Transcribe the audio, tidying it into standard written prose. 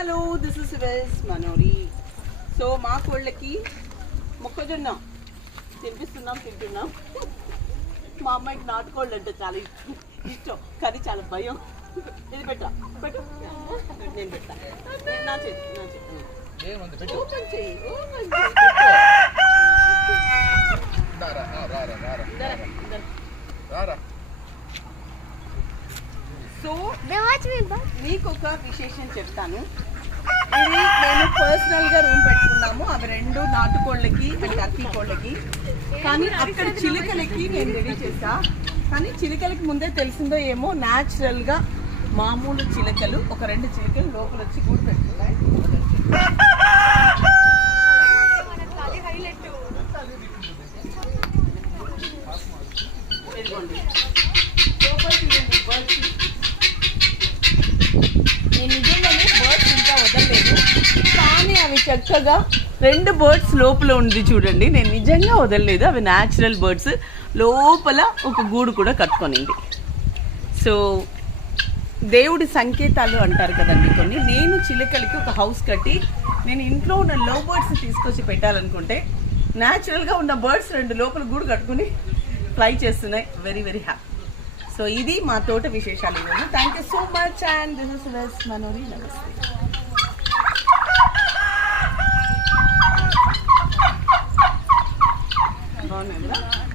Hello this is Suresh Manori. So మా కోళ్ళకి మొక్కజొన్న తింటున్నాం. మా అమ్మాయికి నాటుకోళ్ళు అంటే చాలా ఇష్టం కానీ చాలా భయం. ఇది పెట్టు నేను పెట్టా నా చేతి ఓపెన్ చేయి. సో మీకు ఒక విశేషం చెప్తాను. ఇది నేను పర్సనల్గా రూమ్ పెట్టుకున్నాము, అవి 2 నాటుకోళ్ళకి టర్కీ కోళ్ళకి. కానీ అక్కడ చిలుకలకి నేను రెడీ చేసా. కానీ చిలుకలకి ముందే తెలిసిందో ఏమో, న్యాచురల్గా మామూలు చిలుకలు ఒక 2 చిలుకలు లోపల వచ్చి గూడు పెట్టుకున్నాయి. నేను నిజంగానే బర్డ్స్ ఇంకా వదలలేదు, కానీ అవి చక్కగా 2 బర్డ్స్ లోపల ఉంది చూడండి. నేను నిజంగా వదలలేదు, అవి న్యాచురల్ బర్డ్స్. లోపల ఒక గూడు కూడా కట్టుకొనింది. సో దేవుడి సంకేతాలు అంటారు కదండి కొన్ని. నేను చిలుకలకి ఒక హౌస్ కట్టి నేను ఇంట్లో ఉన్న లవ్ బర్డ్స్ తీసుకొచ్చి పెట్టాలనుకుంటే న్యాచురల్గా ఉన్న బర్డ్స్ 2 లోపల గూడు కట్టుకుని ఫ్లై చేస్తున్నాయి. Very very happy. సో ఇది మా తోట విశేషాలు ఈరోజు. Thank you so much and this is Suresh Manori. నమస్తే. బాగున్నాయి.